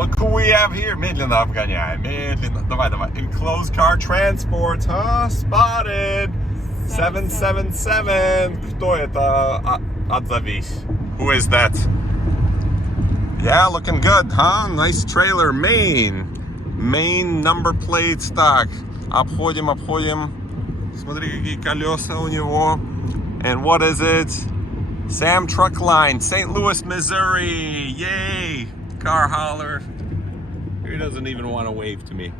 Look who we have here. Медленно обгоняем. Медленно. Давай. Enclosed car transport. Spotted. 777. Кто это? Отзовись. Who is that? Yeah, looking good, huh? Nice trailer. Maine number plate stock. Обходим. Смотри, какие колеса у него. And what is it? Sam Truck Line, St. Louis, Missouri. Yay! Car holler. He doesn't even want to wave to me.